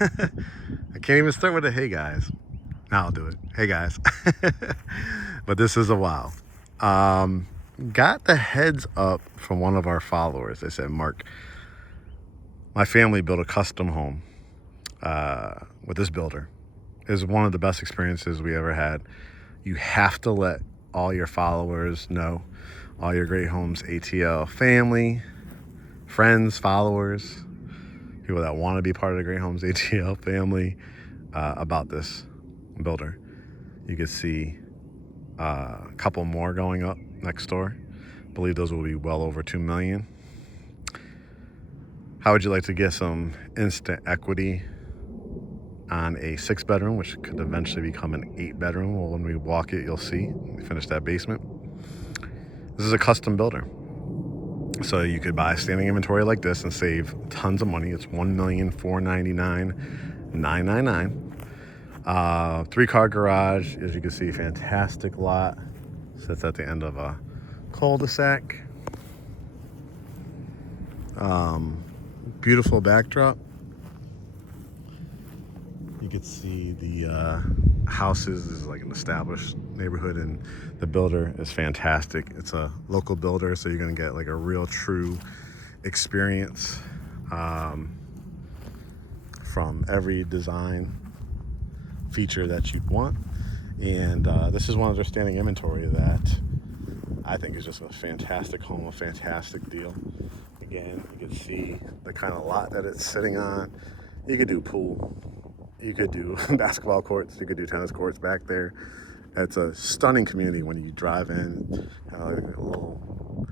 I can't even start with a hey guys. Now I'll do it. Hey guys. But this is a wow. Got the heads up from one of our followers. They said, Mark, my family built a custom home with this builder. It was one of the best experiences we ever had. You have to let all your followers know, all your Great Homes ATL family, friends, followers, people that want to be part of the Great Homes ATL family, about this builder. You can see a couple more going up next door. I believe those will be well over 2 million. How would you like to get some instant equity on a 6-bedroom, which could eventually become an 8-bedroom? Well, when we walk it, you'll see. We finish that basement. This is a custom builder. So you could buy standing inventory like this and save tons of money. It's $1,499,999. 3-car garage, as you can see, fantastic lot. Sits at the end of a cul-de-sac. Beautiful backdrop. You can see the houses. This is like an established neighborhood, and the builder is fantastic. It's a local builder, so you're gonna get like a real true experience from every design feature that you'd want. And this is one of their standing inventory that I think is just a fantastic home, a fantastic deal. Again, you can see the kind of lot that it's sitting on. You could do pool, you could do basketball courts, you could do tennis courts back there. It's a stunning community when you drive in, kind of like a little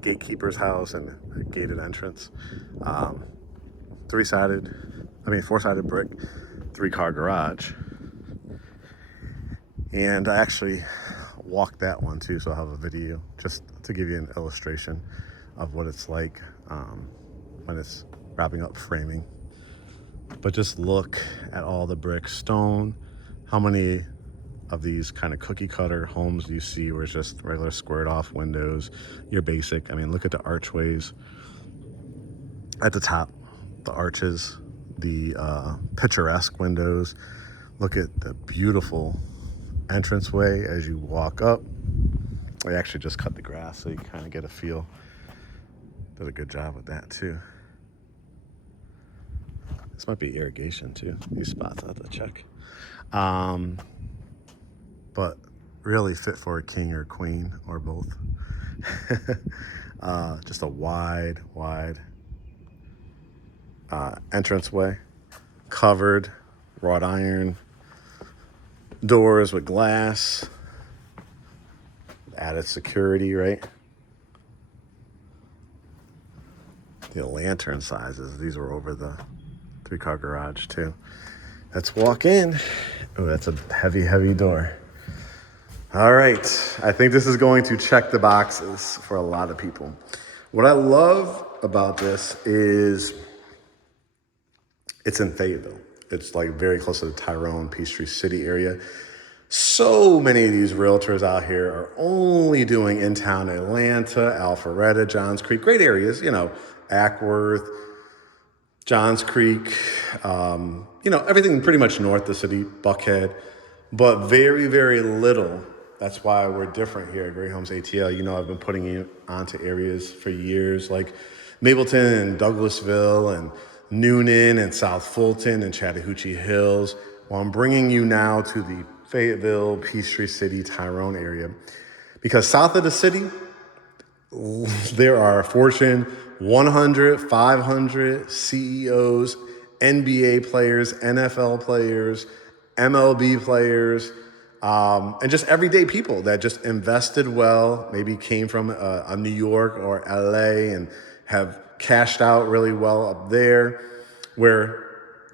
gatekeeper's house and a gated entrance. 4-sided brick, 3-car garage. And I actually walked that one too, so I'll have a video just to give you an illustration of what it's like when it's wrapping up framing. But just look at all the brick, stone. How many of these kind of cookie cutter homes do you see where it's just regular squared off windows, your basic? I mean, look at the archways at the top, the arches, the picturesque windows. Look at the beautiful entranceway as you walk up. I actually just cut the grass so you kind of get a feel. Did a good job with that too. This might be irrigation too. These spots I have to check. But really fit for a king or queen or both. Just a wide entranceway, covered wrought iron doors with glass, added security, right? The lantern sizes, these were over the 3-car garage too. Let's walk in. Oh, that's a heavy door. All right, I think this is going to check the boxes for a lot of people. What I love about this is it's in Fayetteville. It's like very close to the Tyrone, Peachtree City area. So many of these realtors out here are only doing in-town Atlanta, Alpharetta, Johns Creek, great areas, you know, Ackworth, Johns Creek, everything pretty much north of the city, Buckhead, but very little. That's why we're different here at Great Homes ATL. You know, I've been putting you onto areas for years like Mableton and Douglasville and Noonan and South Fulton and Chattahoochee Hills. Well, I'm bringing you now to the Fayetteville, Peachtree City, Tyrone area, because south of the city, there are Fortune 100, 500 CEOs, NBA players, NFL players, MLB players, and just everyday people that just invested well, maybe came from a New York or LA and have cashed out really well up there, where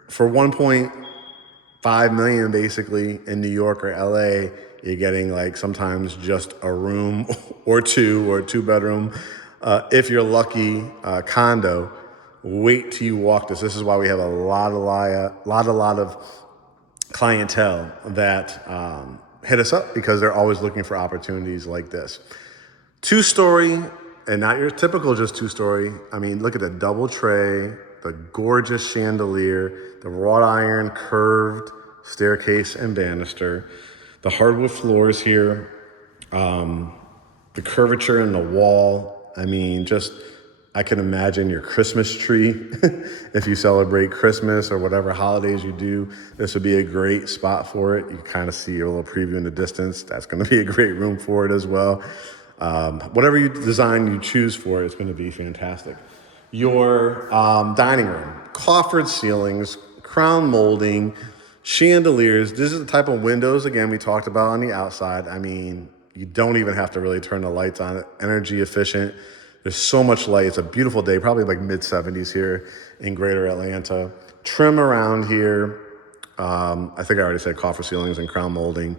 for 1.5 million basically in New York or LA, you're getting like sometimes just a room or a 2-bedroom, if you're lucky, condo. Wait till you walk this. This is why we have a lot of clientele that hit us up, because they're always looking for opportunities like this. 2-story, and not your typical just 2-story. I mean, look at the double tray, The gorgeous chandelier, the wrought iron curved staircase and banister, the hardwood floors here, the curvature in the wall. I mean, just, I can imagine your Christmas tree. If you celebrate Christmas or whatever holidays you do, this would be a great spot for it. You kind of see a little preview in the distance. That's going to be a great room for it as well. Whatever you design you choose for it, it's going to be fantastic. Your dining room, coffered ceilings, crown molding, chandeliers. This is the type of windows, again, we talked about on the outside. I mean, you don't even have to really turn the lights on. Energy efficient. There's so much light. It's a beautiful day, probably like mid 70s here in greater Atlanta. Trim around here. I think I already said coffer ceilings and crown molding.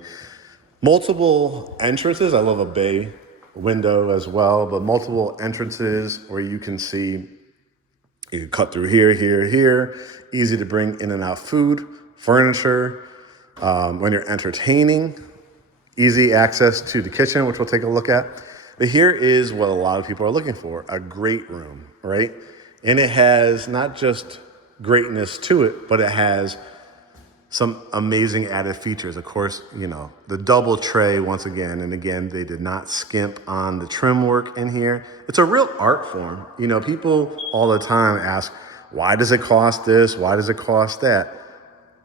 Multiple entrances. I love a bay window as well, but multiple entrances where you can see, you can cut through here, here, here. Easy to bring in and out food, furniture. When you're entertaining, easy access to the kitchen, which we'll take a look at. But here is what a lot of people are looking for, a great room, right? And it has not just greatness to it, but it has some amazing added features. Of course, you know, the double tray once again, and again, they did not skimp on the trim work in here. It's a real art form. You know, people all the time ask, why does it cost this? Why does it cost that?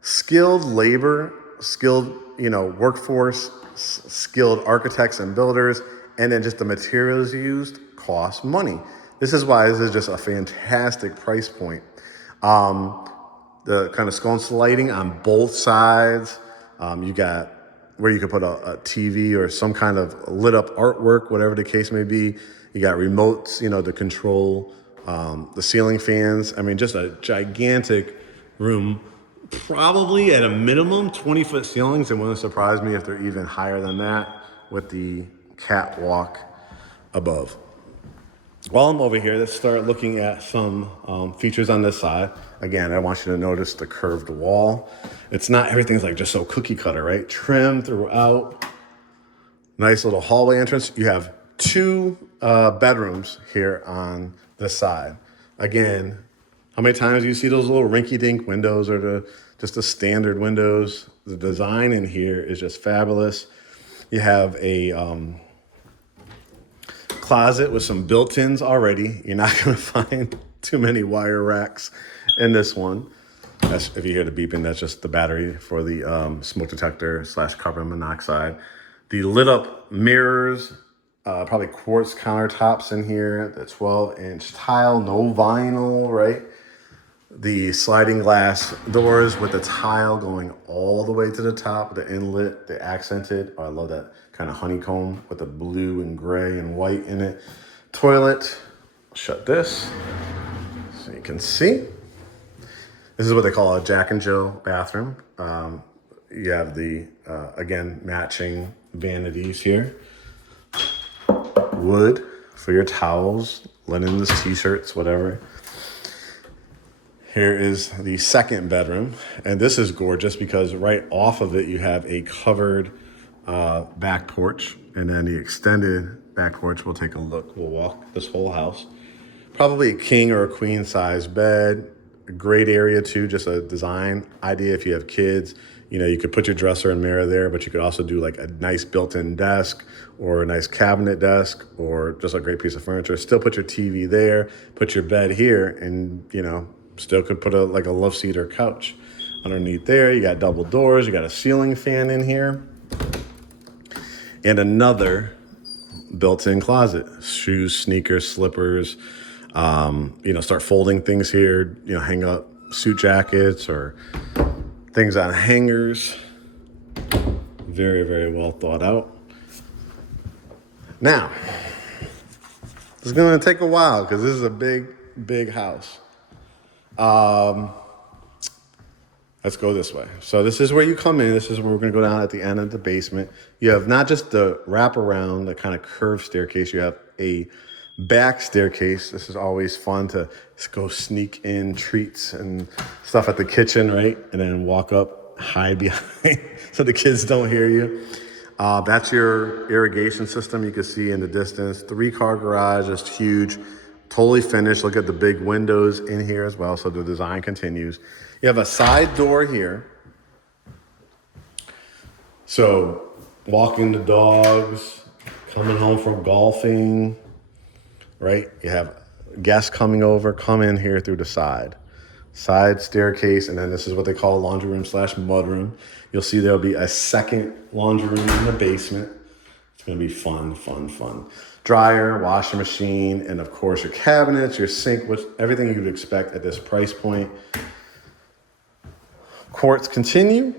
Skilled labor, skilled, you know, workforce, skilled architects and builders, and then just the materials used cost money. This is why this is just a fantastic price point. The kind of sconce lighting on both sides. You got where you could put a TV or some kind of lit up artwork, whatever the case may be. You got remotes, you know, to control the ceiling fans. I mean, just a gigantic room, probably at a minimum 20-foot ceilings. It wouldn't surprise me if they're even higher than that with the catwalk above. While I'm over here, let's start looking at some features on this side. Again, I want you to notice the curved wall. It's not, everything's like just so cookie cutter, right? Trim throughout. Nice little hallway entrance. You have two bedrooms here on this side. Again, how many times do you see those little rinky-dink windows or just the standard windows? The design in here is just fabulous. You have a closet with some built-ins already. You're not going to find too many wire racks in this one. That's, if you hear the beeping, that's just the battery for the smoke detector / carbon monoxide. The lit up mirrors, probably quartz countertops in here. The 12-inch tile, no vinyl, right? The sliding glass doors with the tile going all the way to the top, the inlet, the accented. Oh, I love that kind of honeycomb with the blue and gray and white in it. Toilet, shut this so you can see. This is what they call a Jack and Jill bathroom. You have the, again, matching vanities here. Wood for your towels, linens, t-shirts, whatever. Here is the second bedroom, and this is gorgeous because right off of it you have a covered back porch, and then the extended back porch. We'll take a look. We'll walk this whole house. Probably a king or a queen size bed. A great area too, just a design idea if you have kids. You know, you could put your dresser and mirror there, but you could also do like a nice built-in desk or a nice cabinet desk or just a great piece of furniture. Still put your TV there, put your bed here, and, you know, still could put a love seat or couch underneath there. You got double doors. You got a ceiling fan in here. And another built-in closet. Shoes, sneakers, slippers. You know, start folding things here. You know, hang up suit jackets or things on hangers. Very, very well thought out. Now, it's going to take a while because this is a big, big house. Let's go this way. So this is where you come in. This is where we're going to go down at the end of the basement. You have not just the wraparound, the kind of curved staircase. You have a back staircase. This is always fun to go sneak in treats and stuff at the kitchen, right? And then walk up, hide behind so the kids don't hear you. That's your irrigation system you can see in the distance. 3-car garage, just huge. Totally finished. Look at the big windows in here as well. So the design continues. You have a side door here. So walking the dogs, coming home from golfing, right? You have guests coming over, come in here through the side staircase. And then this is what they call a laundry room / mudroom. You'll see there'll be a second laundry room in the basement. It's going to be fun. Dryer, washing machine, and of course your cabinets, your sink, everything you would expect at this price point. Quartz continue.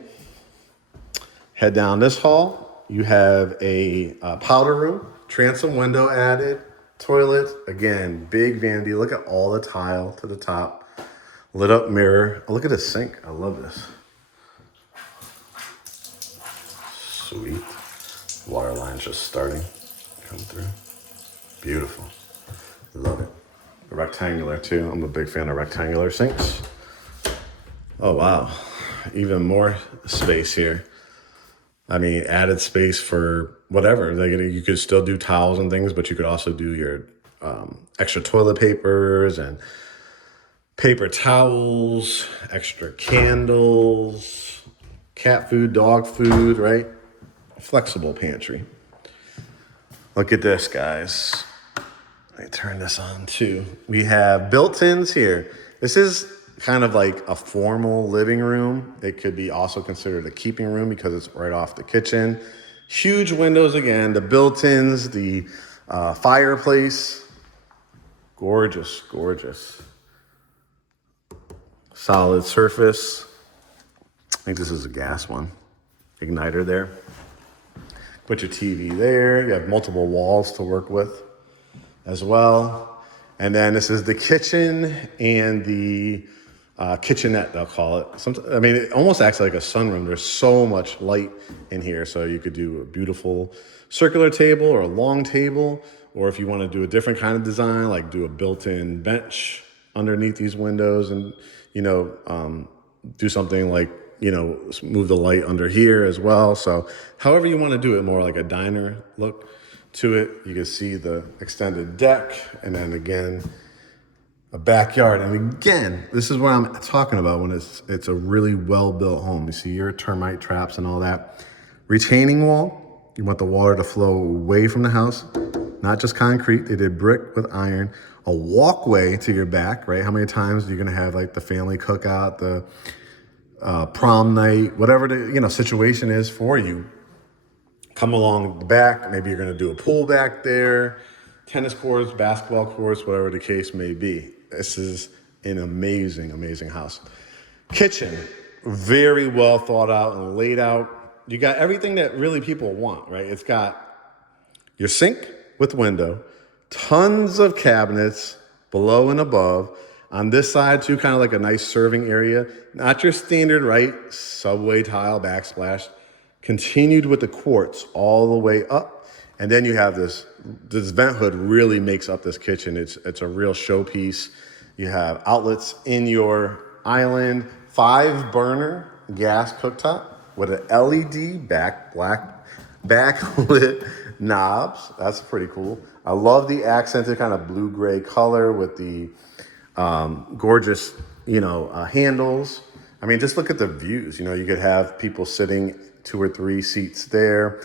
Head down this hall. You have a powder room, transom window added, toilet. Again, big vanity. Look at all the tile to the top. Lit up mirror. Oh, look at the sink. I love this. Sweet. Water line's just starting. Come through. Beautiful. Love it. Rectangular too. I'm a big fan of rectangular sinks. Oh, wow. Even more space here. I mean, added space for whatever. Like, you could still do towels and things, but you could also do your extra toilet papers and paper towels, extra candles, cat food, dog food, right? Flexible pantry. Look at this, guys. Let me turn this on too. We have built-ins here. This is kind of like a formal living room. It could be also considered a keeping room because it's right off the kitchen. Huge windows again, the built-ins, the fireplace. Gorgeous. Solid surface. I think this is a gas one. Igniter there. Put your TV there. You have multiple walls to work with as well. And then this is the kitchen and the kitchenette, they'll call it. I mean, it almost acts like a sunroom. There's so much light in here. So you could do a beautiful circular table or a long table. Or if you want to do a different kind of design, like do a built-in bench underneath these windows and, do something like, move the light under here as well. So however you want to do it, more like a diner look to it. You can see the extended deck and then again, a backyard. And again, this is what I'm talking about when it's a really well-built home. You see your termite traps and all that. Retaining wall, you want the water to flow away from the house, not just concrete. They did brick with iron. A walkway to your back, right? How many times are you gonna have like the family cookout, the prom night, whatever the situation is for you? Come along the back. Maybe you're gonna do a pool back there, tennis courts, basketball courts, whatever the case may be. This is an amazing house. Kitchen, very well thought out and laid out. You got everything that really people want, right? It's got your sink with window, tons of cabinets below and above. On this side too, kind of like a nice serving area. Not your standard, right? Subway tile backsplash. Continued with the quartz all the way up. And then you have this vent hood really makes up this kitchen. It's a real showpiece. You have outlets in your island, 5-burner gas cooktop with an LED backlit knobs. That's pretty cool. I love the accented kind of blue-gray color with the gorgeous, handles. I mean, just look at the views. You could have people sitting 2 or 3 seats there.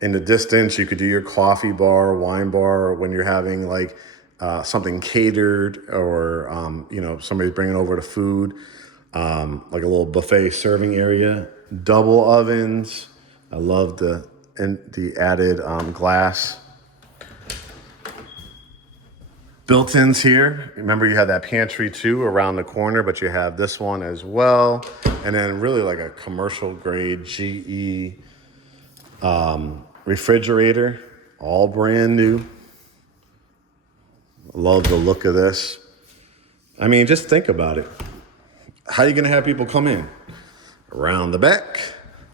In the distance, you could do your coffee bar, wine bar, or when you're having like something catered or, somebody's bringing over the food, like a little buffet serving area. Double ovens. I love the added glass. Built-ins here. Remember, you have that pantry too around the corner, but you have this one as well. And then really like a commercial grade GE refrigerator, all brand new. Love the look of this. I mean, just think about it. How are you gonna have people come in? Around the back,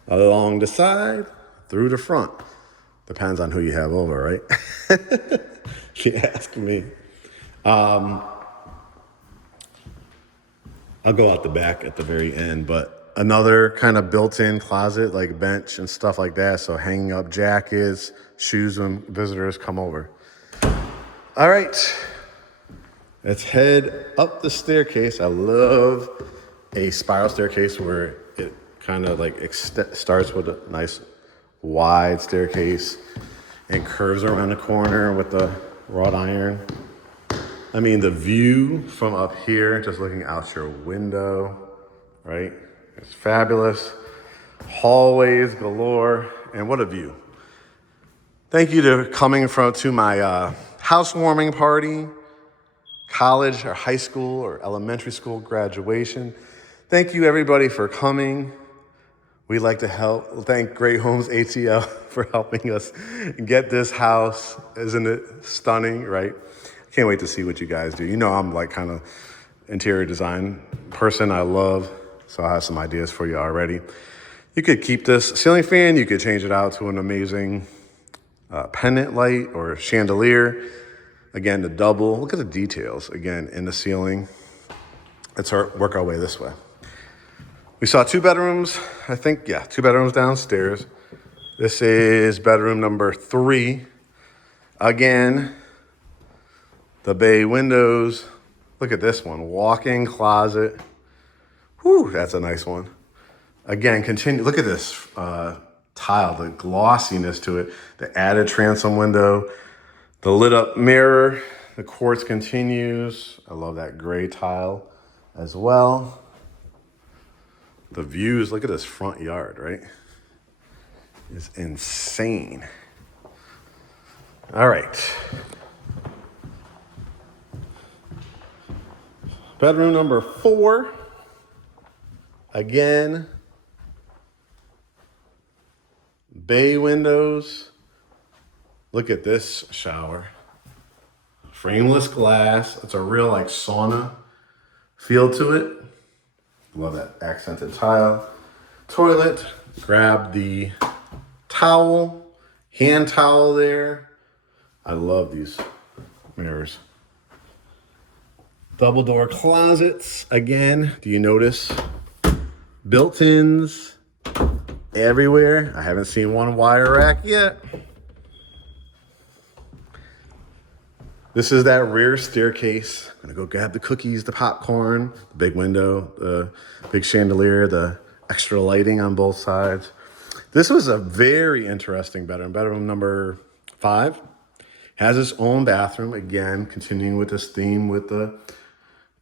along the side, through the front. Depends on who you have over, right? If you ask me. I'll go out the back at the very end, but another kind of built-in closet, like bench and stuff like that. So hanging up jackets, shoes when visitors come over. All right. Let's head up the staircase. I love a spiral staircase where it kind of like starts with a nice wide staircase and curves around the corner with the wrought iron. I mean, the view from up here, just looking out your window, right? It's fabulous. Hallways galore, and what a view. Thank you to coming to my housewarming party, college or high school or elementary school graduation. Thank you everybody for coming. We'd like to thank GreatHomesATL for helping us get this house. Isn't it stunning, right? Can't wait to see what you guys do. You know I'm like kind of interior design person I love, so I have some ideas for you already. You could keep this ceiling fan, you could change it out to an amazing pendant light or chandelier. Again, the double, look at the details, again, in the ceiling. Let's work our way this way. We saw 2 bedrooms, I think, yeah, 2 bedrooms downstairs. This is bedroom number 3. Again, the bay windows. Look at this one, walk-in closet. Whew, that's a nice one. Again, continue, look at this tile, the glossiness to it, the added transom window, the lit up mirror, the quartz continues. I love that gray tile as well. The views, look at this front yard, right? It's insane. All right. Bedroom number 4. Again, bay windows. Look at this shower. Frameless glass. It's a real like sauna feel to it. Love that accented tile. Toilet. Grab the towel, hand towel there. I love these mirrors. Double door closets. Again, do you notice built-ins everywhere? I haven't seen one wire rack yet. This is that rear staircase. I'm gonna go grab the cookies, the popcorn, the big window, the big chandelier, the extra lighting on both sides. This was a very interesting bedroom. Bedroom number 5 has its own bathroom. Again, continuing with this theme with the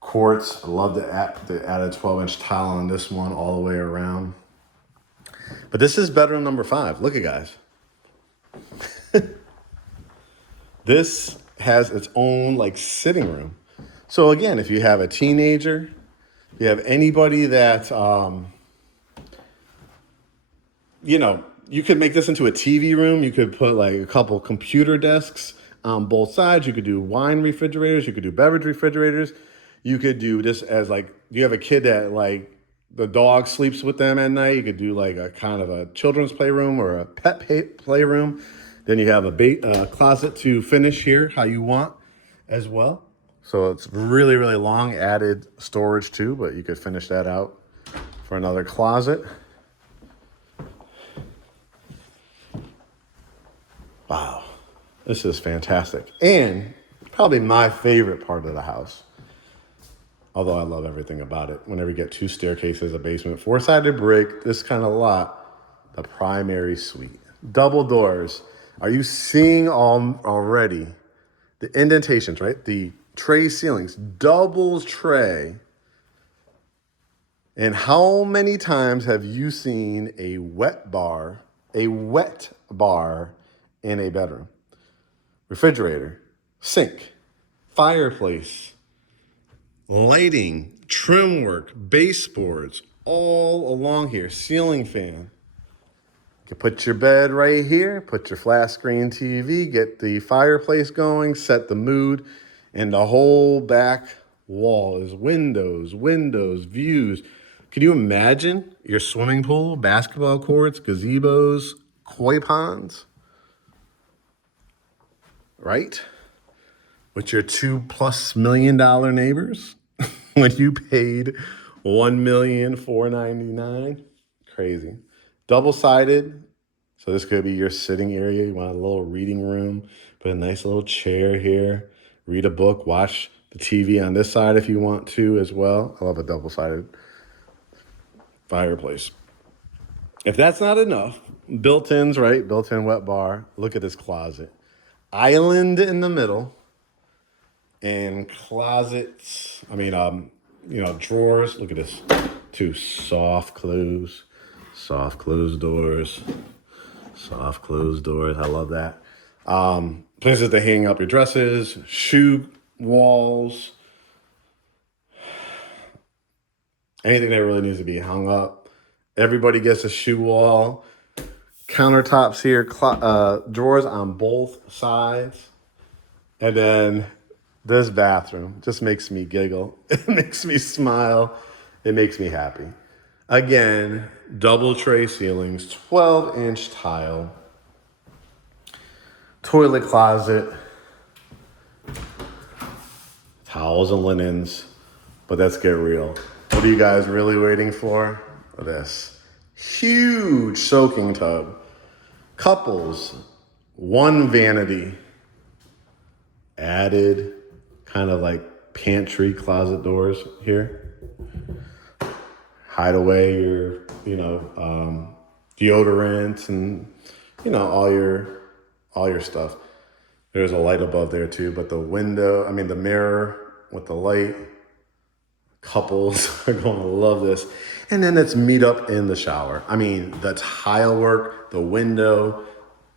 quartz. I love the added 12-inch tile on this one all the way around. But this is bedroom number 5. Look at guys. This has its own like sitting room. So again, if you have a teenager, if you have anybody that, you know, you could make this into a TV room. You could put like a couple computer desks on both sides. You could do wine refrigerators. You could do beverage refrigerators. You could do this as like, you have a kid that like the dog sleeps with them at night. You could do like a kind of a children's playroom or a pet playroom. Then you have a closet to finish here how you want as well. So it's really, really long added storage too, but you could finish that out for another closet. Wow, this is fantastic. And probably my favorite part of the house, although I love everything about it. Whenever you get 2 staircases, a basement, 4-sided brick, this kind of lot, the primary suite. Double doors. Are you seeing already the indentations, right? The tray ceilings, doubles tray. And how many times have you seen a wet bar in a bedroom? Refrigerator, sink, fireplace, lighting, trim work, baseboards, all along here, ceiling fan. You can put your bed right here, put your flat screen TV, get the fireplace going, set the mood, and the whole back wall is windows, views. Can you imagine your swimming pool, basketball courts, gazebos, koi ponds? Right? With your $2+ million neighbors when you paid $1,499,000. Crazy. Double-sided. So this could be your sitting area. You want a little reading room. Put a nice little chair here. Read a book. Watch the TV on this side if you want to as well. I love a double-sided fireplace. If that's not enough, built-ins, right? Built-in wet bar. Look at this closet. Island in the middle. And closets, drawers. Look at this. 2 soft close doors. Soft closed doors. I love that. Places to hang up your dresses, shoe walls, anything that really needs to be hung up. Everybody gets a shoe wall. Countertops here, drawers on both sides. And then this bathroom just makes me giggle. It makes me smile. It makes me happy. Again, double tray ceilings, 12-inch tile, toilet closet, towels and linens. But let's get real. What are you guys really waiting for? This huge soaking tub. Couples, 1 vanity, added kind of like pantry closet doors here. Hide away your, deodorant and, all your stuff. There's a light above there too, but the mirror with the light, couples are going to love this. And then it's meet up in the shower. The tile work, the window,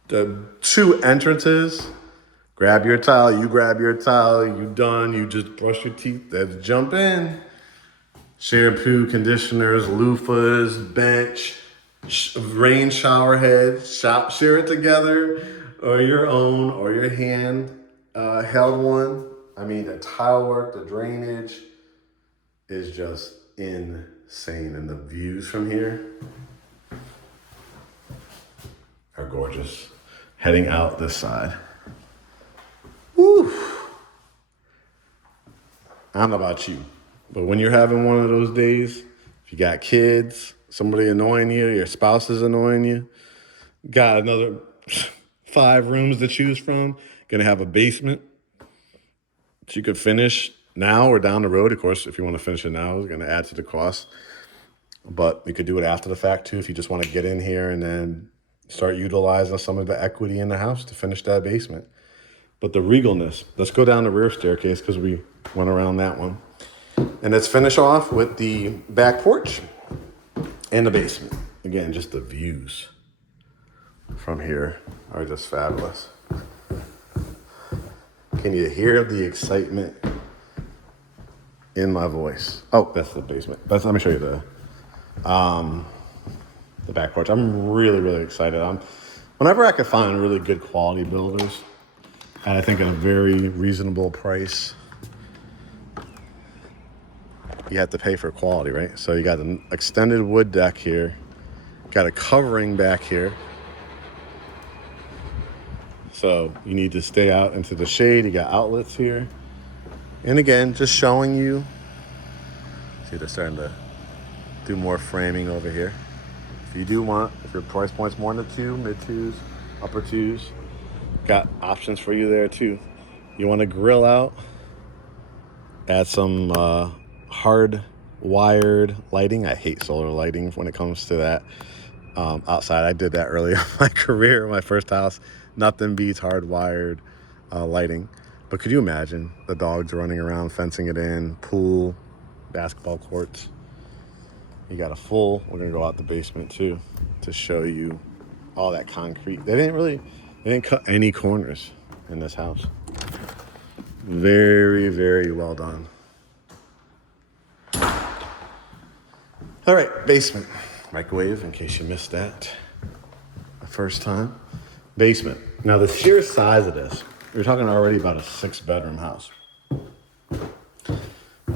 the 2 entrances. Grab your towel, you done, you just brush your teeth, let's jump in. Shampoo, conditioners, loofahs, bench, rain shower head, share it together, or your own, or your hand held one. The tile work, the drainage is just insane. And the views from here are gorgeous. Heading out this side. Woo! I don't know about you, but when you're having one of those days, if you got kids, somebody annoying you, your spouse is annoying you, got another 5 rooms to choose from, gonna have a basement that you could finish now or down the road. Of course, if you want to finish it now, it's gonna add to the cost. But you could do it after the fact too, if you just want to get in here and then start utilizing some of the equity in the house to finish that basement. But the regalness, let's go down the rear staircase because we went around that one. And let's finish off with the back porch and the basement. Again, just the views from here are just fabulous. Can you hear the excitement in my voice? Oh, that's the basement. Let me show you the back porch. I'm really, really excited. Whenever I can find really good quality builders, and I think at a very reasonable price, you have to pay for quality, right? So you got an extended wood deck here, got a covering back here. So you need to stay out into the shade. You got outlets here. And again, just showing you, see they're starting to do more framing over here. If your price point's more than 2, mid 2s, upper 2s, got options for you there too. You want to grill out, add some hard wired lighting. I hate solar lighting when it comes to that. Outside, I did that early in my career, my first house. Nothing beats hard wired lighting. But could you imagine the dogs running around, fencing it in, pool, basketball courts? You got we're gonna go out the basement too to show you all that concrete. They didn't cut any corners in this house. Very, very well done. All right, basement. Microwave, in case you missed that the first time. Basement. Now the sheer size of this, you're talking already about a 6-bedroom house.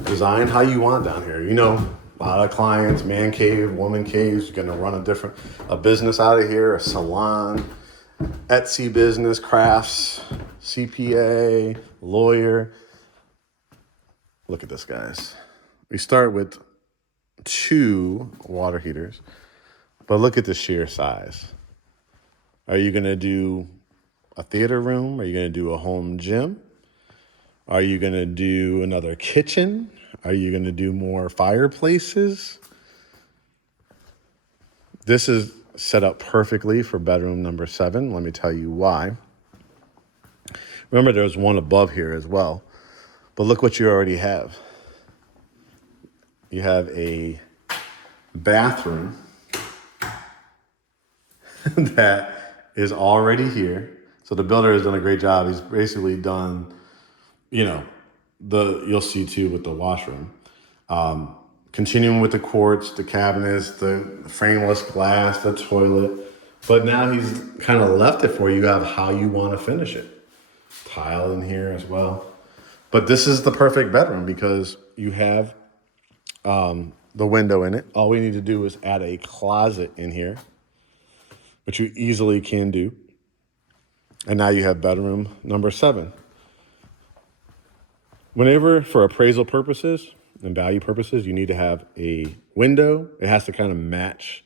Designed how you want down here. A lot of clients, man cave, woman caves, you're gonna run a business out of here, a salon, Etsy business, crafts, CPA, lawyer. Look at this, guys. We start with 2 water heaters, but look at the sheer size. Are you gonna do a theater room? Are you gonna do a home gym? Are you going to do another kitchen? Are you going to do more fireplaces? This is set up perfectly for bedroom number 7. Let me tell you why. Remember, there's one above here as well. But look what you already have. You have a bathroom that is already here. So the builder has done a great job. He's basically done, you'll see too with the washroom. Continuing with the quartz, the cabinets, the frameless glass, the toilet. But now he's kind of left it for you. You have how you want to finish it. Tile in here as well. But this is the perfect bedroom because you have the window in it. All we need to do is add a closet in here, which you easily can do. And now you have bedroom number 7. Whenever, for appraisal purposes and value purposes, you need to have a window. It has to kind of match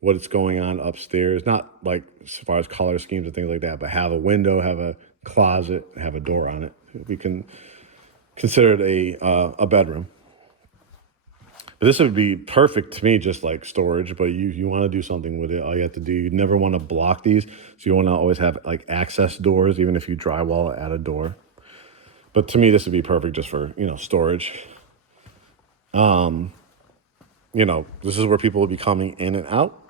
what's going on upstairs. Not like as far as color schemes and things like that, but have a window, have a closet, have a door on it. We can consider it a bedroom. But this would be perfect to me, just like storage, but you want to do something with it. All you have to do, you never want to block these. So you want to always have like access doors, even if you drywall add a door. But to me, this would be perfect just for, storage. This is where people will be coming in and out.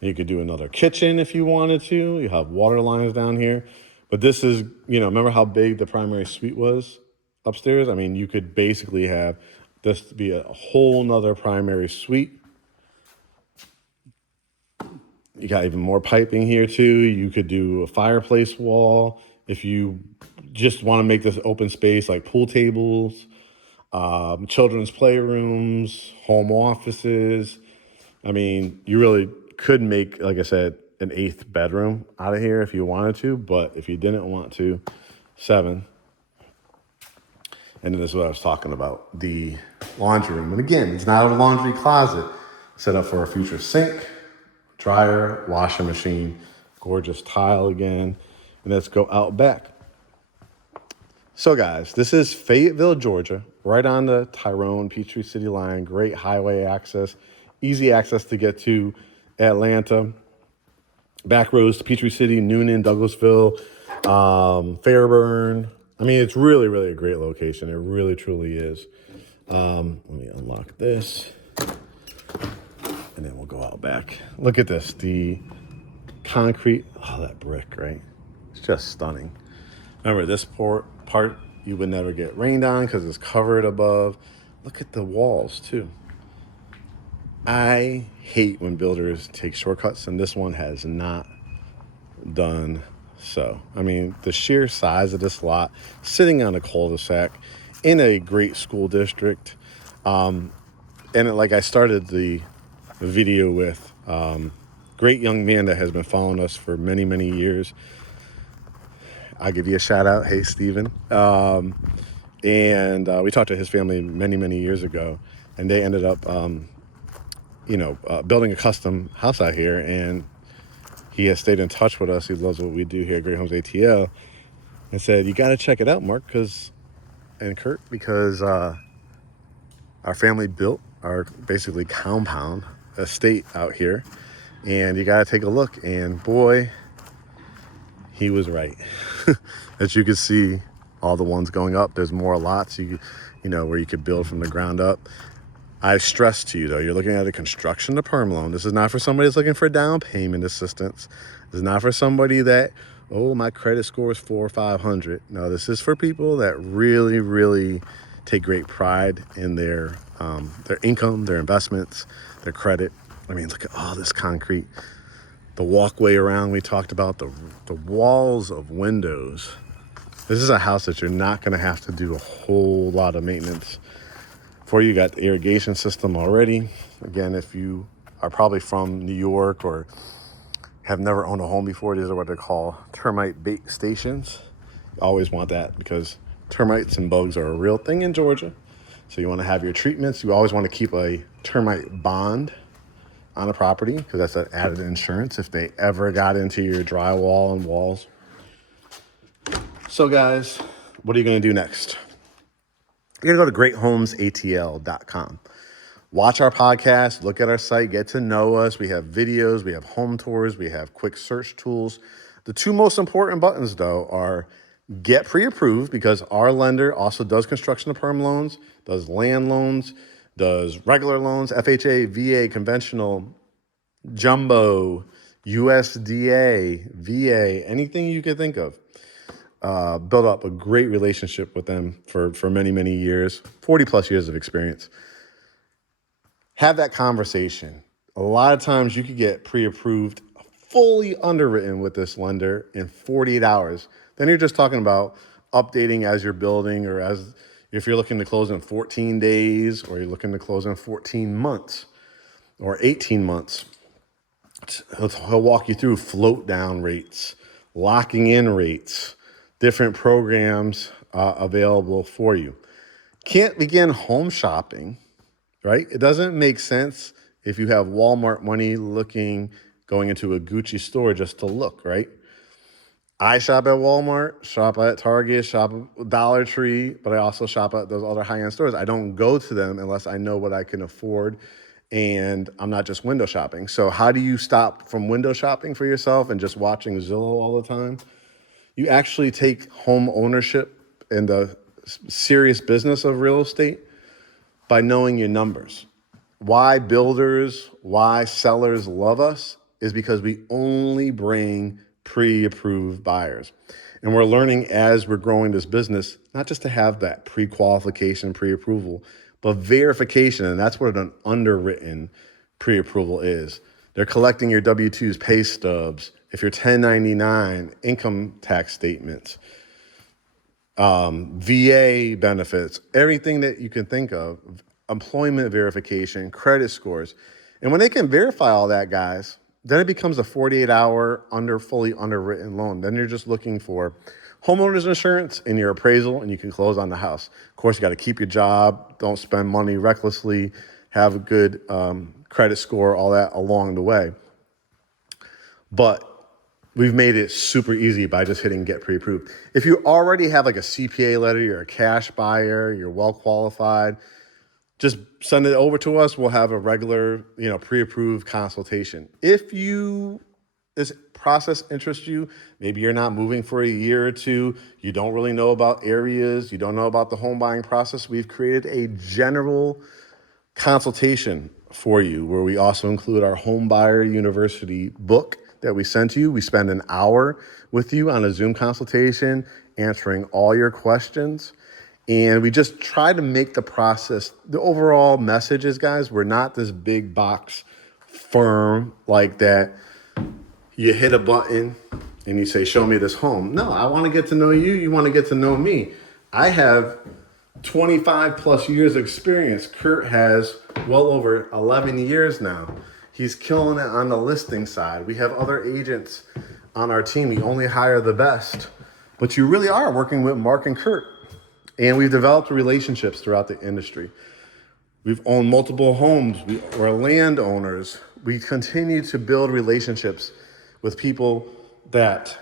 You could do another kitchen if you wanted to. You have water lines down here. But this is, remember how big the primary suite was upstairs? I mean, you could basically have this be a whole nother primary suite. You got even more piping here too. You could do a fireplace wall. If you just want to make this open space, like pool tables, children's playrooms, home offices. I mean, you really could make, like I said, an 8th bedroom out of here if you wanted to, but if you didn't want to, 7. And then this is what I was talking about, the laundry room. And again, it's not a laundry closet, set up for a future sink, dryer, washing machine, gorgeous tile again. And let's go out back. So guys, this is Fayetteville, Georgia, right on the Tyrone-Peachtree City line. Great highway access, easy access to get to Atlanta. Back roads to Peachtree City, Noonan, Douglasville, Fairburn. I mean, it's really, really a great location. It really, truly is. Let me unlock this. And then we'll go out back. Look at this. The concrete. Oh, that brick, right? It's just stunning. Remember, this part you would never get rained on because it's covered above. Look at the walls, too. I hate when builders take shortcuts, and this one has not done so. I mean, the sheer size of this lot, sitting on a cul-de-sac in a great school district. Like I started the video with, great young man that has been following us for many, many years. I'll give you a shout out. Hey, Steven. We talked to his family many, many years ago, and they ended up building a custom house out here, and he has stayed in touch with us. He loves what we do here at GreatHomesATL, and said, you got to check it out, Mark, and Kurt, because our family built our basically compound estate out here, and you got to take a look. And boy, he was right. As you can see, all the ones going up, there's more lots where you could build from the ground up. I stress to you, though, you're looking at a construction to perm loan. This is not for somebody that's looking for down payment assistance. This is not for somebody that, my credit score is 400 or 500. No, this is for people that really, really take great pride in their income, their investments, their credit. I mean, look at all this concrete. The walkway around, we talked about the walls of windows. This is a house that you're not going to have to do a whole lot of maintenance for. You got the irrigation system already. Again, if you are probably from New York or have never owned a home before, these are what they call termite bait stations. You always want that because termites and bugs are a real thing in Georgia. So you want to have your treatments. You always want to keep a termite bond on a property because that's an added insurance if they ever got into your drywall and walls. So guys, what are you going to do next? You're going to go to GreatHomesATL.com. Watch our podcast, look at our site, get to know us. We have videos, we have home tours, we have quick search tools. The two most important buttons, though, are get pre-approved, because our lender also does construction to perm loans, does land loans, does regular loans, FHA, VA, conventional, jumbo, USDA, VA, anything you could think of. Built up a great relationship with them for many, many years, 40 plus years of experience. Have that conversation. A lot of times you could get pre-approved, fully underwritten with this lender in 48 hours. Then you're just talking about updating as you're building, or as if you're looking to close in 14 days, or you're looking to close in 14 months or 18 months. He'll walk you through float down rates, locking in rates, different programs available for you. Can't begin home shopping, right? It doesn't make sense if you have Walmart money going into a Gucci store just to look, right? I shop at Walmart, shop at Target, shop at Dollar Tree, but I also shop at those other high-end stores. I don't go to them unless I know what I can afford, and I'm not just window shopping. So how do you stop from window shopping for yourself and just watching Zillow all the time? You actually take home ownership in the serious business of real estate by knowing your numbers. Why builders, why sellers love us is because we only bring pre-approved buyers. And we're learning as we're growing this business, not just to have that pre-qualification, pre-approval, but verification. And that's what an underwritten pre-approval is. They're collecting your W-2s, pay stubs, if you're 1099, income tax statements, VA benefits, everything that you can think of, employment verification, credit scores. And when they can verify all that, guys, then it becomes a 48-hour fully underwritten loan. Then you're just looking for homeowner's insurance and your appraisal, and you can close on the house. Of course, you got to keep your job, don't spend money recklessly, have a good credit score, all that along the way. But we've made it super easy by just hitting get pre-approved. If you already have like a CPA letter, you're a cash buyer, you're well qualified, just send it over to us. We'll have a regular, pre-approved consultation. If this process interests you, maybe you're not moving for a year or two, you don't really know about areas, you don't know about the home buying process, we've created a general consultation for you where we also include our Home Buyer University book that we sent you. We spend an hour with you on a Zoom consultation answering all your questions. And we just try to make the process, the overall message is, guys, we're not this big box firm like that. You hit a button and you say, show me this home. No, I want to get to know you. You want to get to know me. I have 25 plus years of experience. Kurt has well over 11 years now. He's killing it on the listing side. We have other agents on our team. We only hire the best. But you really are working with Mark and Kurt. And we've developed relationships throughout the industry. We've owned multiple homes. We're landowners. We continue to build relationships with people that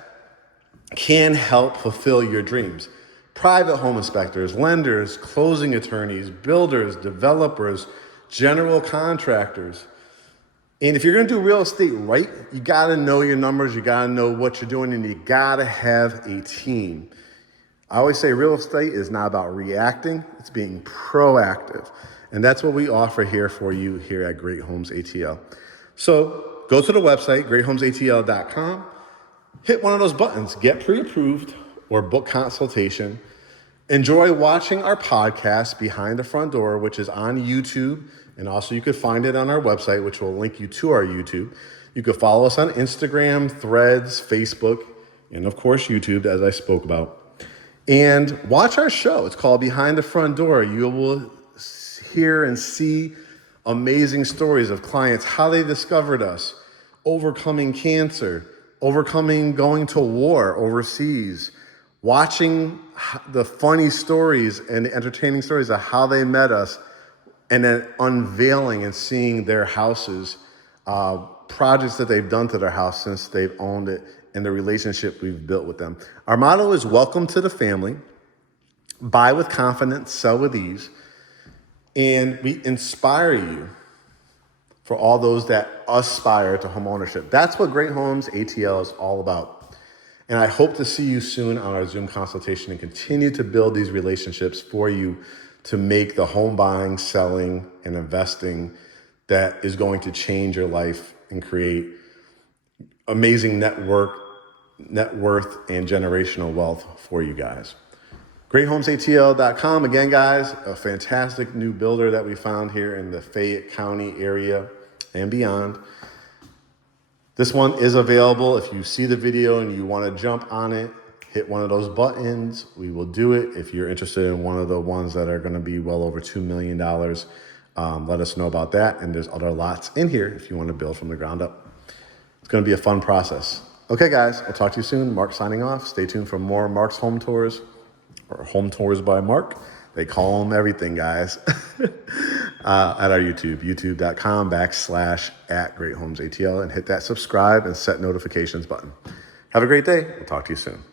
can help fulfill your dreams. Private home inspectors, lenders, closing attorneys, builders, developers, general contractors. And if you're going to do real estate right, you got to know your numbers, you got to know what you're doing, and you got to have a team. I always say real estate is not about reacting, it's being proactive. And that's what we offer here for you here at Great Homes ATL. So go to the website, GreatHomesATL.com, hit one of those buttons, get pre-approved or book consultation. Enjoy watching our podcast, Behind the Front Door, which is on YouTube. And also you could find it on our website, which will link you to our YouTube. You could follow us on Instagram, Threads, Facebook, and of course YouTube, as I spoke about. And watch our show. It's called Behind the Front Door. You will hear and see amazing stories of clients, how they discovered us, overcoming cancer, overcoming going to war overseas, watching the funny stories and the entertaining stories of how they met us, and then unveiling and seeing their houses, projects that they've done to their house since they've owned it, and the relationship we've built with them. Our motto is welcome to the family. buy with confidence, sell with ease, and we inspire you for all those that aspire to home ownership. That's what Great Homes ATL is all about. And I hope to see you soon on our Zoom consultation and continue to build these relationships for you to make the home buying, selling, and investing that is going to change your life and create amazing net worth, and generational wealth for you guys. GreatHomesATL.com. Again, guys, a fantastic new builder that we found here in the Fayette County area and beyond. This one is available. If you see the video and you want to jump on it, hit one of those buttons. We will do it. If you're interested in one of the ones that are going to be well over $2 million, let us know about that. And there's other lots in here if you want to build from the ground up. It's going to be a fun process. Okay, guys, I'll talk to you soon. Mark signing off. Stay tuned for more Mark's Home Tours, or Home Tours by Mark. They call them everything, guys, at our YouTube, youtube.com/@GreatHomesATL, and hit that subscribe and set notifications button. Have a great day. We'll talk to you soon.